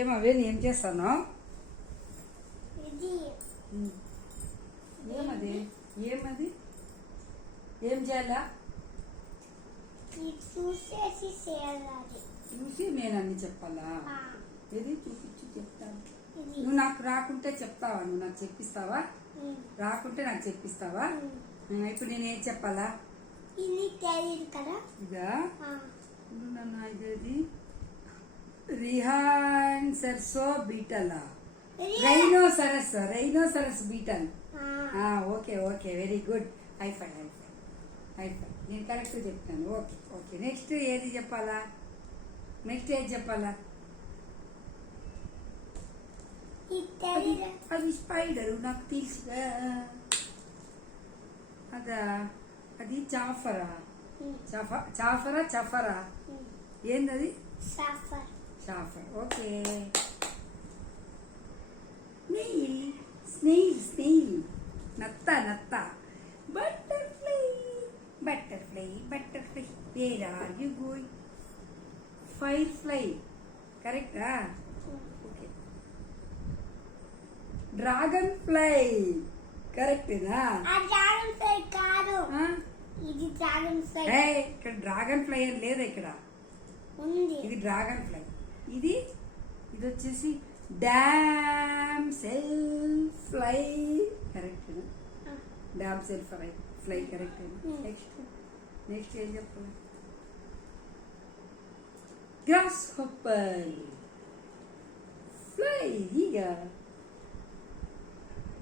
ఏమవే ఏం చేస్తాను? ఏమది ఏమది ఏం చేయాలా? చూసి నేను అన్ని చెప్పాలా? ఏది చూపించి చెప్తాను. నువ్వు నాకు రాకుంటే చెప్తావా? నువ్వు నాకు చెప్పిస్తావా? రాకుంటే నాకు చెప్పిస్తావా? ఇప్పుడు నేను ఏం చెప్పాలా? ఇదా ఇది రిహాన్ సర్సో బీటలా rhinoceros beetle. Okay okay very good. Hi fi నేను కరెక్ట్ చెప్తాను. ఓకే ఓకే నెక్స్ట్ ఏది చెప్పాలా? నెక్స్ట్ ఏది చెప్పాలా? అది స్పైడరు నాకు తెలుసుగా. అదా అది చఫరా ఏందది? షాఫర్. ఓకే స్నేయిల్ నత్త butterfly where are you going? Firefly కరెక్టా? ఓకే డ్రాగన్ ఫ్లై కరెక్టేనా? ఇక్కడ డ్రాగన్ ఫ్లై అని లేదా? ఇక్కడ ఇది డ్రాగన్ ఫ్లై. ఇది వచ్చేసి డామ్ సెల్ ఫ్లై కరెక్టేనా? డామ్ సెల్ ఫ్లై కరెక్టేనా? నెక్స్ట్ ఏం చెప్పాలి? Grasshopper fly. ఇక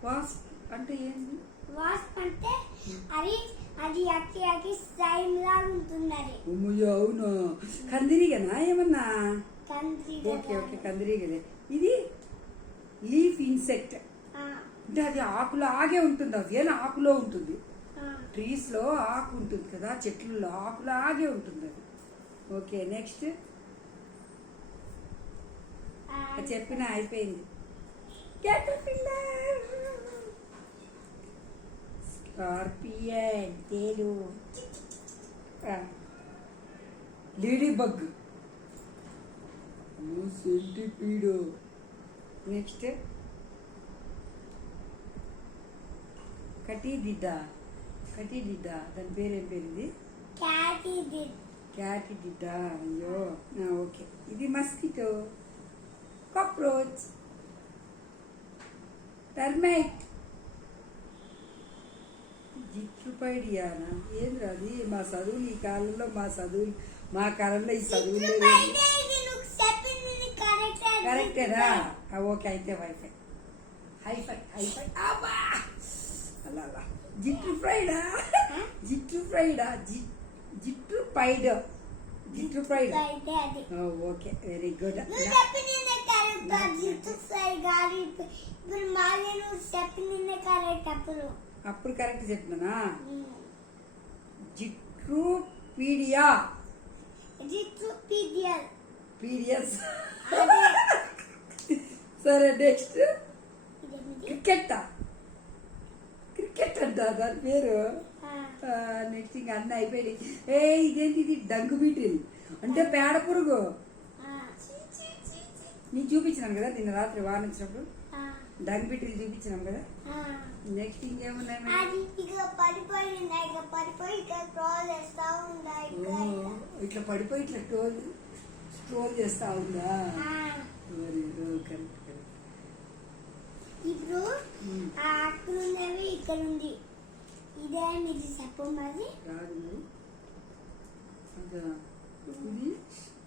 వాస్ప్ అంటే ఏంటి? వాస్ప్ అంటే అది అక్కి స్లైమ్ లాగా ఉంటుంది. అవును కందిరీగనా ఏమన్నా? ఓకే ఓకే కందిరీగలే. ఇది లీఫ్ ఇన్సెక్ట్ అంటే అది ఆకులో ఆగే ఉంటుంది. అది ఏనా ఆకులో ఉంటుంది. ట్రీస్ లో ఆకు ఉంటుంది కదా, చెట్లలో ఆకులో ఆగే ఉంటుంది అది. ఓకే నెక్స్ట్ చెప్పిన అయిపోయింది. క్యాటర్పిల్లర్ స్కార్పియన్ తేలు లేడీ బగ్ సెంటిపీడ్. నెక్స్ట్ కటిడిడా దాని పేరేం పేరుంది? క్యాటిడిడా. అయ్యో ఓకే. ఇది మస్కిటో, కాక్రోచ్, టర్మైట్, జిట్రుపైడియానా ఏంద్రా అది? మా చదువులు ఈ కాలంలో మా కాలంలో ఈ చదువులు కరెక్టేనా? ఓకే అయితే హైఫై అలా జిట్రుపైడా ఓకే వెరీ గుడ్. అప్పుడు కరెక్ట్ చెప్పినా? పీడియస్. సరే నెక్స్ట్ క్రికెట్ అంట దాని పేరు. నెక్స్ట్ ఇంకా అన్నీ అయిపోయి. ఇదేంటి? ఇది డంగు బీటిల్ అంటే పేడ పురుగు. నీకు చూపించినాను కదా నిన్న రాత్రి వాన వచ్చినప్పుడు. డంగు బీటిల్ చూపించినాం కదా. నెక్స్ట్ ఇంకేమున్నాయి? ఇట్లా పడిపోయి ఇట్లా స్ట్రోల్ చేస్తా ఉందా? కరెక్ట్. ఇప్పుడు అక్కడ ఉన్నవి ఇక్కడ ఉంది. ఇదే ఇది చెప్పు మరి. రాదు ఇది